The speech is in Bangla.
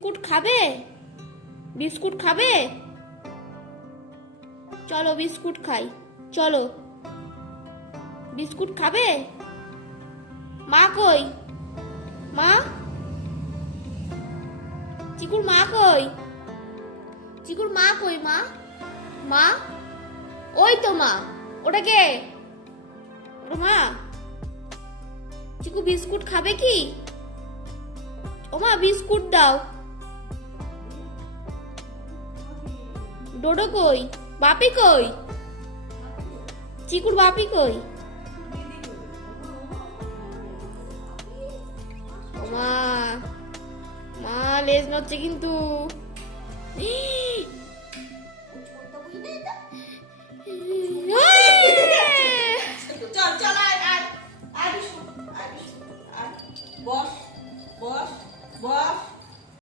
বিস্কুট খাবে? বিস্কুট খাবে? চলো বিস্কুট খাই, চলো। বিস্কুট খাবে? মা কই? মা, চিকুর মা কই? চিকুর মা কই? মা, মা, ওই তো মা। ওটা কে? ওটা মা। চিকু বিস্কুট খাবে কি? ও মা, বিস্কুট দাও। ডোডো কই? বাপি কই? চিকুর বাপি কই? ও মা, মা লেজ নড়ছে কিন্তু। চল চল আয় আয় আয় বস বস বস